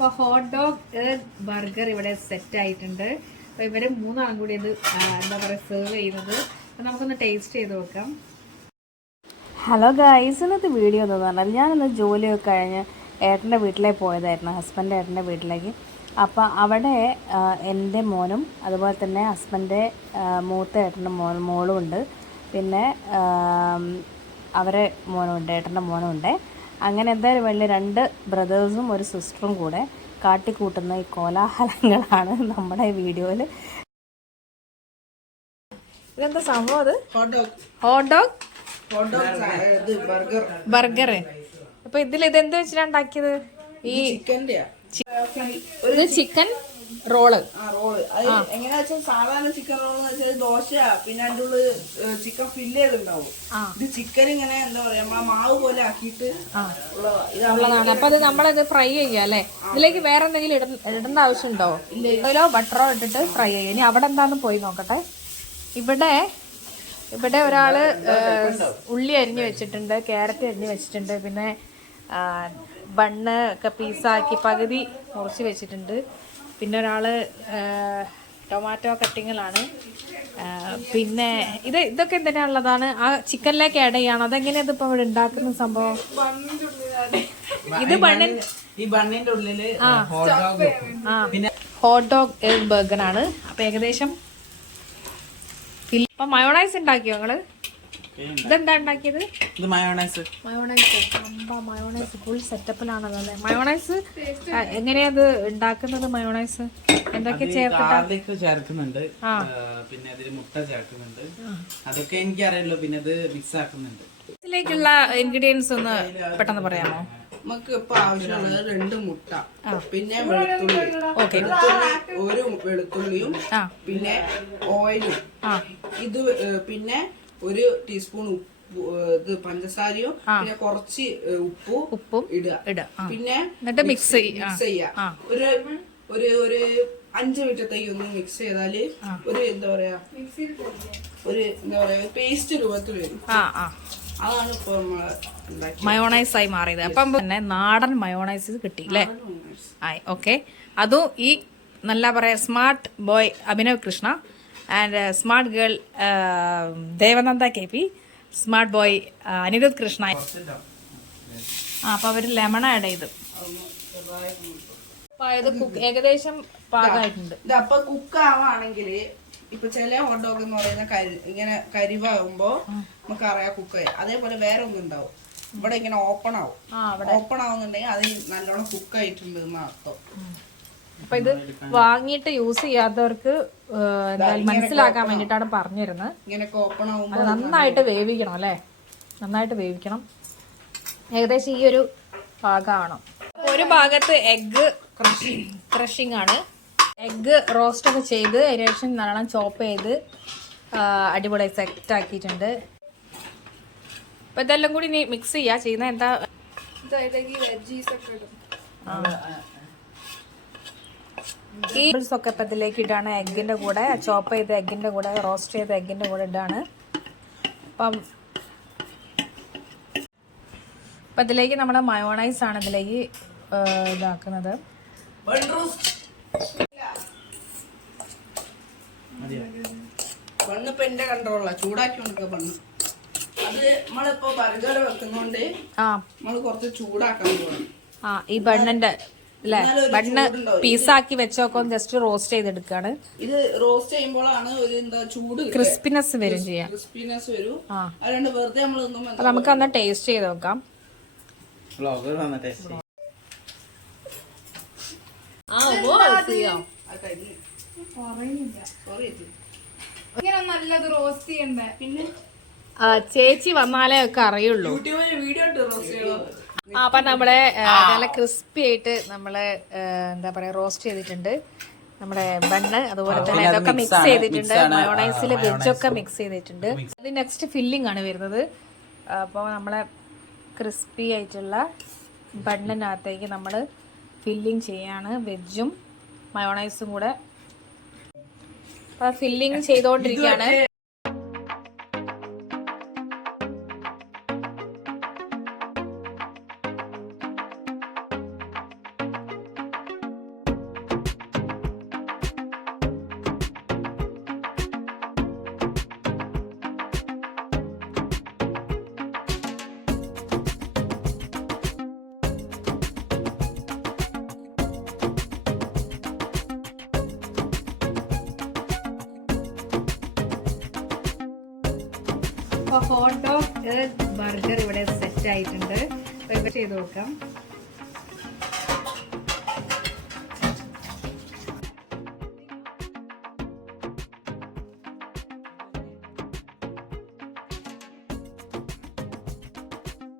അപ്പോൾ hot dog burger ഇവിടെ set ആയിട്ടുണ്ട്. അപ്പോൾ ഇവർ മൂന്നാളും കൂടി ഇത് എന്താ പറയുക സെർവ് ചെയ്യുന്നത്. അപ്പോൾ നമുക്കൊന്ന് ടേസ്റ്റ് ചെയ്ത് നോക്കാം. ഹലോ ഗായ്സ്, ഇന്നത്തെ വീഡിയോ എന്ന് പറഞ്ഞാൽ ഞാനിന്ന് ജോലിയൊക്കെ കഴിഞ്ഞ് ഏട്ടൻ്റെ വീട്ടിലേക്ക് പോയതായിരുന്നു, ഹസ്ബൻഡ് ഏട്ടൻ്റെ വീട്ടിലേക്ക്. അപ്പോൾ അവിടെ എൻ്റെ മോനും അതുപോലെ തന്നെ ഹസ്ബൻ്റെ മൂത്ത ഏട്ടൻ്റെ മോളും ഉണ്ട്, പിന്നെ അവരെ മോനുണ്ട്, ഏട്ടൻ്റെ മോനുണ്ട്. അങ്ങനെ എന്തായാലും വലിയ 2 ബ്രദേഴ്സും ഒരു സിസ്റ്ററും കൂടെ കാട്ടിക്കൂട്ടുന്ന ഈ കോലാഹലങ്ങളാണ് നമ്മുടെ വീഡിയോയിൽ. ഇതെന്താ സംഭവം? അത് ഹോട്ട് ഡോഗ് ബർഗർ. അപ്പൊ ഇതെന്ത് വെച്ചിട്ടാണ് ഉണ്ടാക്കിയത്? ഈ ചിക്കൻ റോള്. എങ്ങനെയാ വെച്ചാൽ സാധാരണ ചിക്കൻ റോൾ എന്ന് വെച്ചാൽ ദോശ, പിന്നെ അതിൻ്റെ ഉള്ളിൽ ചിക്കൻ ഫില്ല് ചെയ്തിട്ടുണ്ടാവും. ഇത് ചിക്കൻ ഇങ്ങനെ എന്താ പറയാ നമ്മളെ മാവ് പോലെ ആക്കിയിട്ട് ഉള്ളതാണ്. അപ്പൊ അത് നമ്മളത് ഫ്രൈ ചെയ്യാം അല്ലെ? ഇതിലേക്ക് വേറെ എന്തെങ്കിലും ഇടേണ്ട ആവശ്യമുണ്ടോ? ഓയിലോ ബട്ടറോ ഇട്ടിട്ട് ഫ്രൈ ചെയ്യാം. ഇനി അവിടെ എന്താന്ന് പോയി നോക്കട്ടെ. ഇവിടെ ഒരാള് ഉള്ളി അരിഞ്ഞു വെച്ചിട്ടുണ്ട്, ക്യാരറ്റ് അരിഞ്ഞു വെച്ചിട്ടുണ്ട്, പിന്നെ ബണ്ണ് ഒക്കെ പീസാക്കി പകുതി മുറിച്ച് വെച്ചിട്ടുണ്ട്. പിന്നെ ഒരാള് ടൊമാറ്റോ കട്ടിങ്ങിലാണ്. പിന്നെ ഇതൊക്കെ എന്തിനാനുള്ളതാണ്? ആ ചിക്കനിലേക്ക് ആഡ് ചെയ്യണം. അതെങ്ങനെയാ ഇതിപ്പോ ഇവിടെ ഉണ്ടാക്കുന്ന സംഭവം? ഇത് ബണ്ണിന്റെ ഉള്ളില് ഹോട്ട് ഡോഗ് ബർഗർ ആണ്. അപ്പൊ ഏകദേശം ഇപ്പൊ മയോണൈസ് ഉണ്ടാക്കിയോ നിങ്ങള്? ഇതെന്താ ഉണ്ടാക്കിയത്? മയോണൈസ് ഫുൾ സെറ്റപ്പിലാണല്ലോ അല്ലേ? മയോണൈസ് എങ്ങനെയാ അത് ഉണ്ടാക്കുന്നത്? മയോണൈസ് എന്തൊക്കെ ചേർക്കുന്നുണ്ട്, പിന്നെ അതിൽ മുട്ട ചേർക്കുന്നുണ്ട്, അതൊക്കെ എനിക്കറിയാലോ. പിന്നെ അത് മിക്സ് ആക്കുന്നുണ്ട്. ഇതിലേക്കുള്ള ഇൻഗ്രീഡിയൻസ് ഒന്ന് പെട്ടെന്ന് പറയാമോ? നമുക്ക് ഇപ്പൊ ആവശ്യമുള്ളത് 2 മുട്ട, പിന്നെ ഒരു വെളുത്തുള്ളിയും, പിന്നെ ഓയിലും, ഇത് പിന്നെ 1 ടീസ്പൂൺ ഇത് പഞ്ചസാരയും, പിന്നെ കുറച്ച് ഉപ്പും ഇടുക. പിന്നെ എന്നിട്ട് മിക്സ് ചെയ്യാം. ഒരു 5 മിനിറ്റത്തേക്ക് ഒന്ന് മിക്സ് ചെയ്താല് ഒരു എന്താ പറയാ പേസ്റ്റ് രൂപത്തിൽ വരും. അതാണ് ഇപ്പൊ നമ്മള് മയോണൈസ് ആയി മാറിയത്. അപ്പം പിന്നെ നാടൻ മയോണൈസ് കിട്ടി അല്ലേ? ആയി, ഓക്കെ. അതും ഈ നല്ല പറയാ smart boy Abhinav Krishna and smart girl Devananda KP, smart boy Anirudh Krishna. അപ്പൊ അവര് ലെമൺ ആഡ് ചെയ്തു. ഏകദേശം പാകമായിട്ടുണ്ട്. ഇത് അപ്പൊ കുക്ക് ആവാണെങ്കിൽ ഇപ്പൊ ചില ഹോട്ട് ഡോഗ് എന്ന് പറയുന്ന ഇങ്ങനെ കരിവാകുമ്പോ നമുക്ക് അറിയാം കുക്ക്. അതേപോലെ വേറെ ഒന്നും ഉണ്ടാവും ഇവിടെ ഇങ്ങനെ ഓപ്പൺ ആവും. ഓപ്പൺ ആവുന്നുണ്ടെങ്കിൽ അത് നല്ലോണം കുക്ക് ആയിട്ടുണ്ട് എന്ന് അർത്ഥം. അപ്പൊ ഇത് വാങ്ങിയിട്ട് യൂസ് ചെയ്യാത്തവർക്ക് മനസ്സിലാക്കാൻ വേണ്ടിട്ടാണ് പറഞ്ഞിരുന്നത്. ഇങ്ങനെയൊക്കെ ഓപ്പൺ ആവുമ്പോൾ നന്നായിട്ട് വേവിക്കണം അല്ലെ? നന്നായിട്ട് വേവിക്കണം. ഏകദേശം ഈ ഒരു ഭാഗമാണ്. ഒരു ഭാഗത്ത് എഗ് ക്രഷിംഗ് ആണ്. എഗ് റോസ്റ്റ് ഒക്കെ ചെയ്ത് അതിനുശേഷം നല്ലോണം ചോപ്പ് ചെയ്ത് അടിപൊളി സെറ്റ് ആക്കിയിട്ടുണ്ട്. അപ്പൊ ഇതെല്ലാം കൂടി ഇനി മിക്സ് ചെയ്യുന്ന എന്താ ഈ ഒക്കെ ഇപ്പം ഇതിലേക്ക് ഇടാണ്. എഗ്ഗിൻ്റെ കൂടെ ചോപ്പ് ചെയ്ത എഗ്ഗിൻ്റെ കൂടെ റോസ്റ്റ് ചെയ്ത എഗ്ഗിൻ്റെ കൂടെ ഇടാണ്. അപ്പം ഇതിലേക്ക് നമ്മുടെ മയോണൈസ് ആണ് ഇതിലേക്ക് ഇതാക്കുന്നത്. ബണ്ണിപ്പോ എന്റെ കൺട്രോളാ, ചൂടാക്കി കൊടുക്കുക ബണ്ണ്. അത് നമ്മളിപ്പോ ബർഗർ വെക്കുന്നോണ്ട് നമ്മള് കുറച്ച് ചൂടാക്കാൻ പോകണം. ഈ ബണ്ണിന്റെ അല്ലേ? ബണ്ണ് പീസാക്കി വെച്ചോക്കെ ജസ്റ്റ് റോസ്റ്റ് ചെയ്തെടുക്കാണ്. ഇത് റോസ്റ്റ് ചെയ്യുമ്പോഴാണ് ഒരു എന്താ ചൂട് ക്രിസ്പിനെസ് വരും ചെയ്യാം. ക്രിസ്പിനെസ് വരും. അതുകൊണ്ട് വെറുതെ നമ്മൾ നമുക്ക് അന്ന് ടേസ്റ്റ് ചെയ്ത് നോക്കാം. നല്ലത് റോസ്റ്റ് ചെയ്യണ്ടേ? പിന്നെ ചേച്ചി വന്നാലേ ഒക്കെ അറിയുള്ളൂ. വീഡിയോ അപ്പൊ നമ്മളെ നല്ല ക്രിസ്പി ആയിട്ട് നമ്മള് എന്താ പറയാ റോസ്റ്റ് ചെയ്തിട്ടുണ്ട്. നമ്മുടെ ബണ്ണ് അതുപോലെ തന്നെ ഇതൊക്കെ മിക്സ് ചെയ്തിട്ടുണ്ട്. മയോണൈസിൽ വെജൊക്കെ മിക്സ് ചെയ്തിട്ടുണ്ട്. അത് നെക്സ്റ്റ് ഫില്ലിംഗ് ആണ് വരുന്നത്. അപ്പോൾ നമ്മളെ ക്രിസ്പി ആയിട്ടുള്ള ബണ്ണിനകത്തേക്ക് നമ്മൾ ഫില്ലിംഗ് ചെയ്യാണ്. വെജും മയോണൈസും കൂടെ ഫില്ലിംഗ് ചെയ്തുകൊണ്ടിരിക്കുകയാണ്. അപ്പോൾ ഹോട്ട് ഡോഗ് ബർഗർ ഇവിടെ സെറ്റ് ആയിട്ടുണ്ട്. അപ്പോൾ ഇവ ചെയ്ത് നോക്കാം.